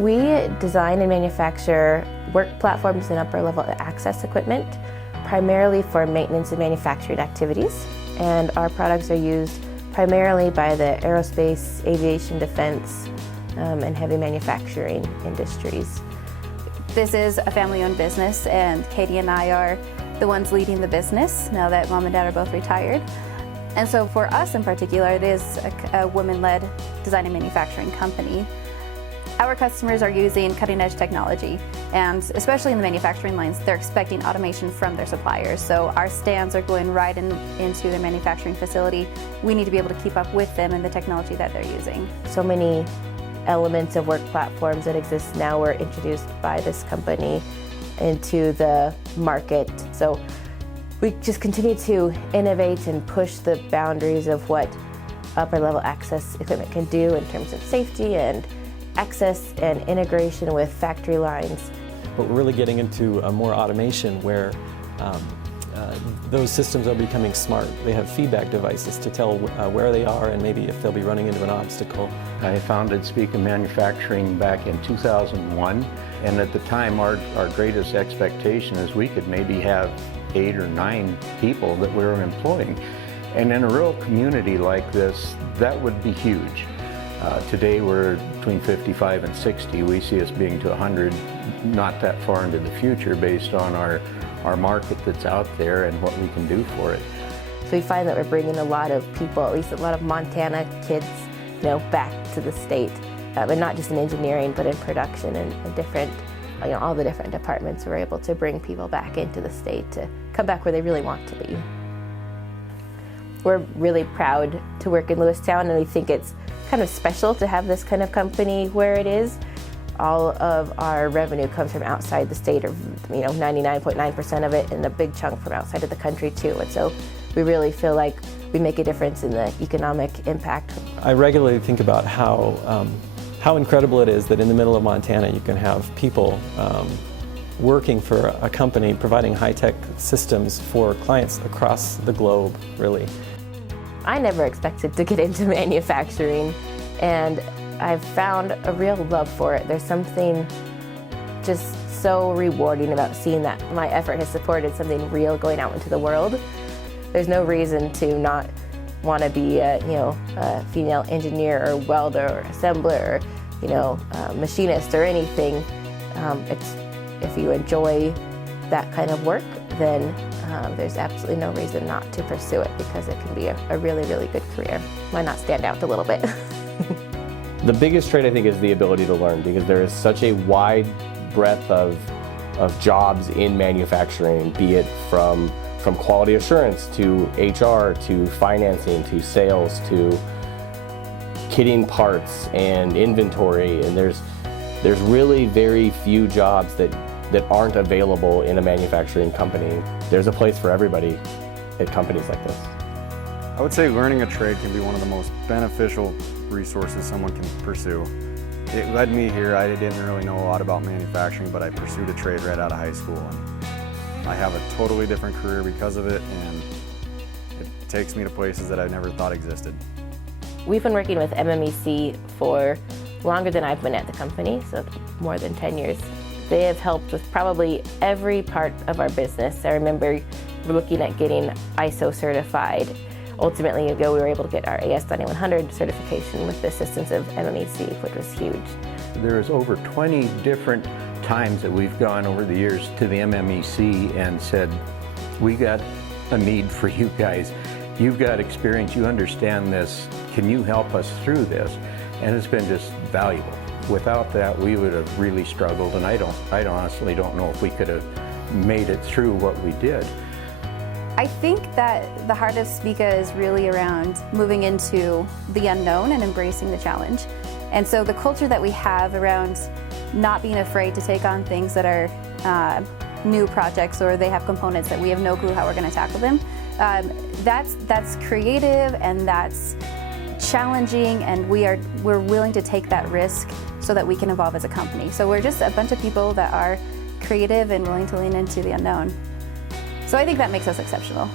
We design and manufacture work platforms and upper-level access equipment, primarily for maintenance and manufacturing activities. And our products are used primarily by the aerospace, aviation, defense, and heavy manufacturing industries. This is a family-owned business, and Katie and I are the ones leading the business now that Mom and Dad are both retired. And so for us in particular, it is a women-led design and manufacturing company. Our customers are using cutting-edge technology, and especially in the manufacturing lines, they're expecting automation from their suppliers. So our stands are going right into their manufacturing facility. We need to be able to keep up with them and the technology that they're using. So many elements of work platforms that exist now were introduced by this company into the market. So we just continue to innovate and push the boundaries of what upper-level access equipment can do in terms of safety and access and integration with factory lines. But we're really getting into more automation where those systems are becoming smart. They have feedback devices to tell where they are and maybe if they'll be running into an obstacle. I founded Speak of Manufacturing back in 2001, and at the time our greatest expectation is we could maybe have 8 or 9 people that we were employing. And in a rural community like this, that would be huge. Today we're between 55 and 60. We see us being to 100 not that far into the future based on our market that's out there and what we can do for it. So we find that we're bringing a lot of people, at least a lot of Montana kids, back to the state, and not just in engineering, but in production and different, all the different departments. We're able to bring people back into the state to come back where they really want to be. We're really proud to work in Lewistown, and we think it's kind of special to have this kind of company where it is. All of our revenue comes from outside the state, or 99.9% of it, and a big chunk from outside of the country too. And so we really feel like we make a difference in the economic impact. I regularly think about how incredible it is that in the middle of Montana you can have people working for a company providing high-tech systems for clients across the globe, really. I never expected to get into manufacturing, and I've found a real love for it. There's something just so rewarding about seeing that my effort has supported something real going out into the world. There's no reason to not want to be a female engineer or welder or assembler or machinist or anything. If you enjoy that kind of work, then there's absolutely no reason not to pursue it, because it can be a really, really good career. Why not stand out a little bit? The biggest trait, I think, is the ability to learn, because there is such a wide breadth of jobs in manufacturing, be it from quality assurance to HR to financing to sales to kitting parts and inventory, and there's really very few jobs that aren't available in a manufacturing company. There's a place for everybody at companies like this. I would say learning a trade can be one of the most beneficial resources someone can pursue. It led me here. I didn't really know a lot about manufacturing, but I pursued a trade right out of high school, and I have a totally different career because of it, and it takes me to places that I never thought existed. We've been working with MMEC for longer than I've been at the company, so more than 10 years. They have helped with probably every part of our business. I remember looking at getting ISO certified. Ultimately, we were able to get our AS9100 certification with the assistance of MMEC, which was huge. There's over 20 different times that we've gone over the years to the MMEC and said, we got a need for you guys. You've got experience, you understand this. Can you help us through this? And it's been just valuable. Without that, we would have really struggled, and I honestly don't know if we could have made it through what we did. I think that the heart of Speaka is really around moving into the unknown and embracing the challenge. And so the culture that we have around not being afraid to take on things that are new projects, or they have components that we have no clue how we're going to tackle them, that's creative and that's challenging, and we're willing to take that risk so that we can evolve as a company. So we're just a bunch of people that are creative and willing to lean into the unknown. So I think that makes us exceptional.